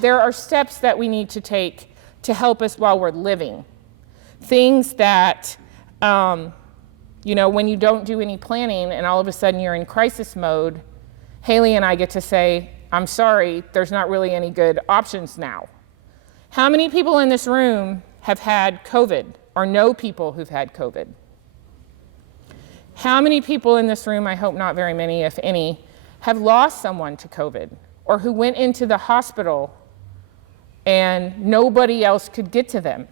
there are steps that we need to take to help us while we're living. Things that, when you don't do any planning and all of a sudden you're in crisis mode, Haley and I get to say, I'm sorry, there's not really any good options now. How many people in this room have had COVID or know people who've had COVID? How many people in this room, I hope not very many, if any, have lost someone to COVID or who went into the hospital and nobody else could get to them?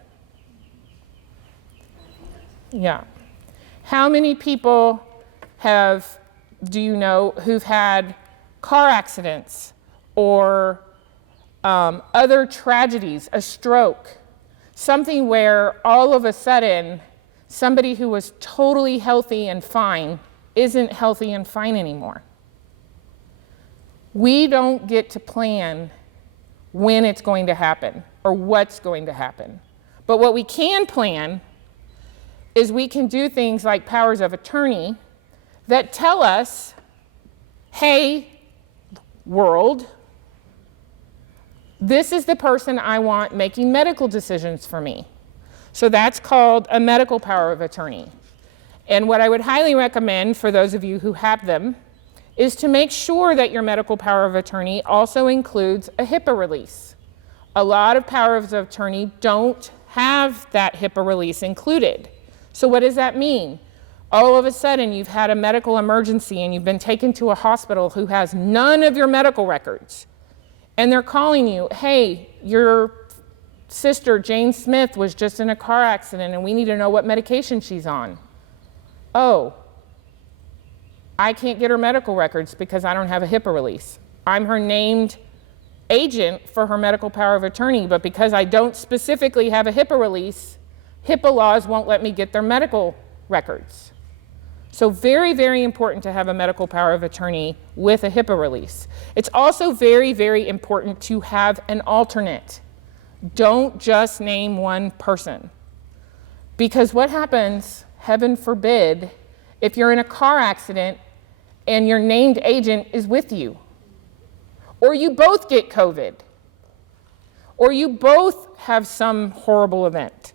Yeah. How many people do you know, who've had car accidents or other tragedies, a stroke, something where all of a sudden somebody who was totally healthy and fine isn't healthy and fine anymore? We don't get to plan when it's going to happen or what's going to happen. But what we can plan is we can do things like powers of attorney that tell us, hey, world, this is the person I want making medical decisions for me. So that's called a medical power of attorney. And what I would highly recommend for those of you who have them is to make sure that your medical power of attorney also includes a HIPAA release. A lot of powers of attorney don't have that HIPAA release included. So what does that mean? All of a sudden you've had a medical emergency and you've been taken to a hospital who has none of your medical records. And they're calling you, hey, your sister Jane Smith was just in a car accident and we need to know what medication she's on. Oh, I can't get her medical records because I don't have a HIPAA release. I'm her named agent for her medical power of attorney, but because I don't specifically have a HIPAA release, HIPAA laws won't let me get their medical records. So very, very important to have a medical power of attorney with a HIPAA release. It's also very, very important to have an alternate. Don't just name one person. Because what happens, heaven forbid, if you're in a car accident and your named agent is with you, or you both get COVID, or you both have some horrible event.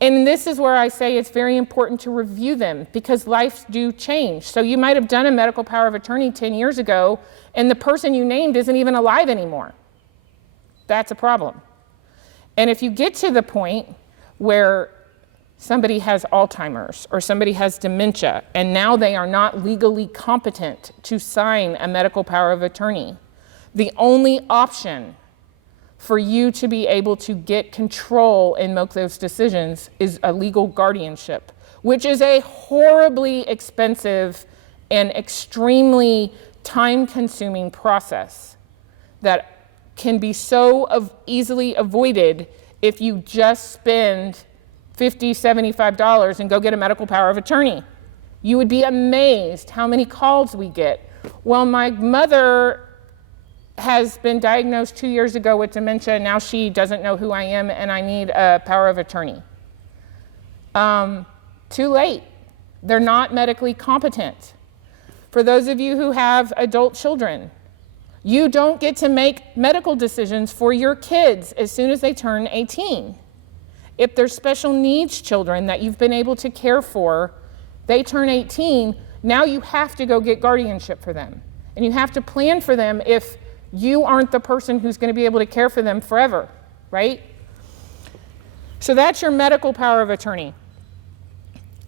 And this is where I say it's very important to review them because lives do change. So you might have done a medical power of attorney 10 years ago and the person you named isn't even alive anymore. That's a problem. And if you get to the point where somebody has Alzheimer's or somebody has dementia and now they are not legally competent to sign a medical power of attorney, the only option for you to be able to get control and make those decisions is a legal guardianship, which is a horribly expensive and extremely time-consuming process that can be so easily avoided if you just spend $50, $75 and go get a medical power of attorney. You would be amazed how many calls we get. Well, my mother has been diagnosed 2 years ago with dementia. Now she doesn't know who I am and I need a power of attorney. Too late. They're not medically competent. For those of you who have adult children, you don't get to make medical decisions for your kids as soon as they turn 18. If there's special needs children that you've been able to care for, they turn 18, now you have to go get guardianship for them. And you have to plan for them if you aren't the person who's going to be able to care for them forever, right? So that's your medical power of attorney.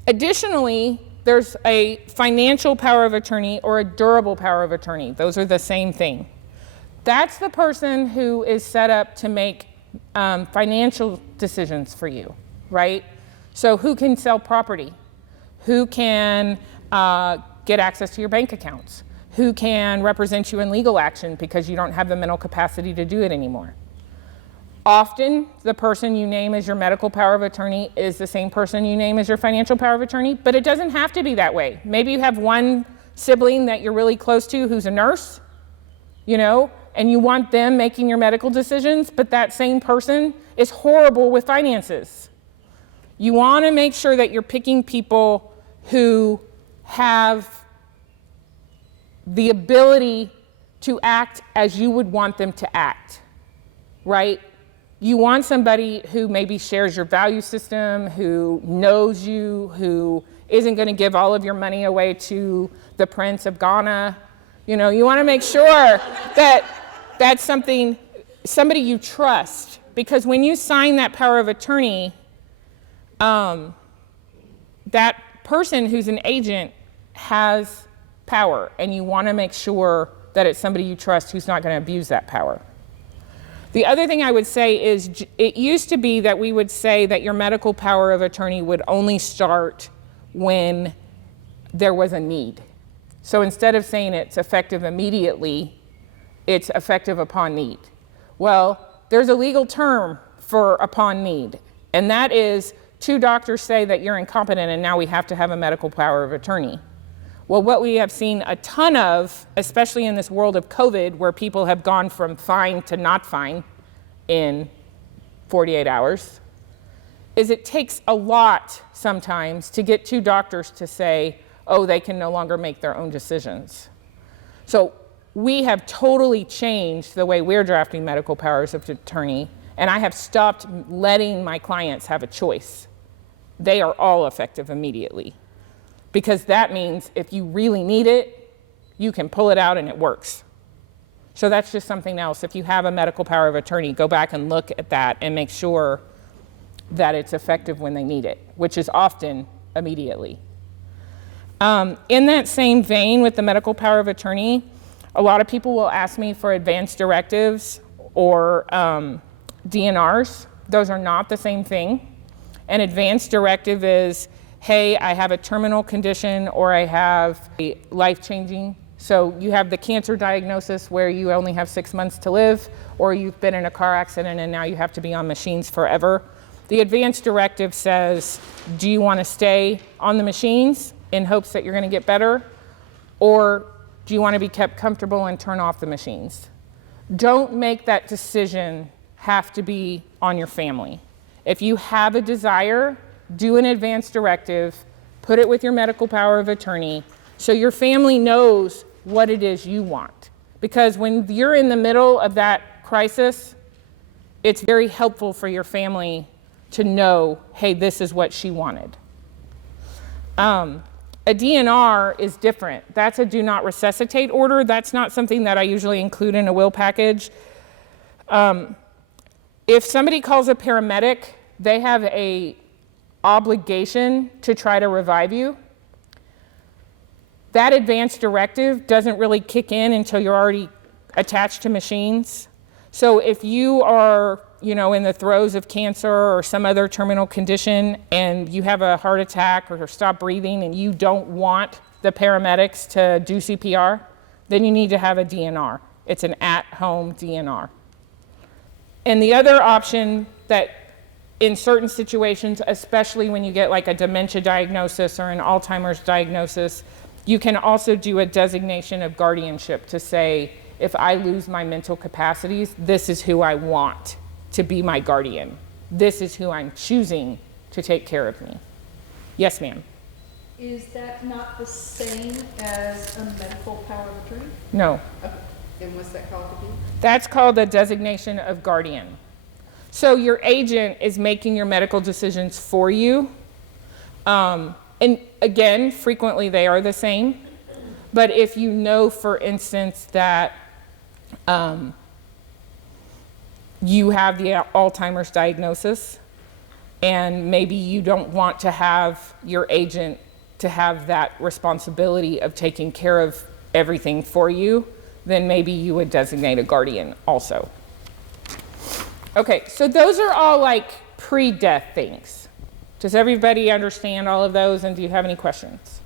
Additionally, there's a financial power of attorney or a durable power of attorney. Those are the same thing. That's the person who is set up to make financial decisions for you, right? So who can sell property? Who can get access to your bank accounts? Who can represent you in legal action because you don't have the mental capacity to do it anymore? Often, the person you name as your medical power of attorney is the same person you name as your financial power of attorney, but it doesn't have to be that way. Maybe you have one sibling that you're really close to who's a nurse, and you want them making your medical decisions, but that same person is horrible with finances. You want to make sure that you're picking people who have the ability to act as you would want them to act. right? You want somebody who maybe shares your value system, who knows you, who isn't going to give all of your money away to the Prince of Ghana. You know, you want to make sure that that's somebody you trust, because when you sign that power of attorney, that person who's an agent has power, and you want to make sure that it's somebody you trust who's not going to abuse that power. The other thing I would say is, it used to be that we would say that your medical power of attorney would only start when there was a need. So instead of saying it's effective immediately, it's effective upon need. Well, there's a legal term for upon need, and that is 2 doctors say that you're incompetent and now we have to have a medical power of attorney. Well, what we have seen a ton of, especially in this world of COVID, where people have gone from fine to not fine in 48 hours, is it takes a lot sometimes to get 2 doctors to say, oh, they can no longer make their own decisions. So we have totally changed the way we're drafting medical powers of attorney, and I have stopped letting my clients have a choice. They are all effective immediately. Because that means if you really need it, you can pull it out and it works. So that's just something else. If you have a medical power of attorney, go back and look at that and make sure that it's effective when they need it, which is often immediately. In that same vein with the medical power of attorney, a lot of people will ask me for advanced directives or DNRs. Those are not the same thing. An advanced directive is, hey, I have a terminal condition or I have a life-changing. So you have the cancer diagnosis where you only have 6 months to live, or you've been in a car accident and now you have to be on machines forever. The advanced directive says, do you want to stay on the machines in hopes that you're going to get better, or do you want to be kept comfortable and turn off the machines? Don't make that decision have to be on your family. If you have a desire, do an advanced directive, put it with your medical power of attorney so your family knows what it is you want. Because when you're in the middle of that crisis, it's very helpful for your family to know, hey, this is what she wanted. A DNR is different. That's a do not resuscitate order. That's not something that I usually include in a will package. If somebody calls a paramedic, they have a obligation to try to revive you. That advanced directive doesn't really kick in until you're already attached to machines. So if you are, in the throes of cancer or some other terminal condition and you have a heart attack or stop breathing and you don't want the paramedics to do CPR, then you need to have a DNR. It's an at-home DNR. And the other option that in certain situations, especially when you get like a dementia diagnosis or an Alzheimer's diagnosis, you can also do a designation of guardianship to say, if I lose my mental capacities, this is who I want to be my guardian. This is who I'm choosing to take care of me. Yes, ma'am. Is that not the same as a medical power of attorney? No. Okay. And what's that called again? That's called a designation of guardian. So your agent is making your medical decisions for you. And again, frequently they are the same. But if you know, for instance, that you have the Alzheimer's diagnosis, and maybe you don't want to have your agent to have that responsibility of taking care of everything for you, then maybe you would designate a guardian also. Okay, so those are all like pre-death things. Does everybody understand all of those, and do you have any questions?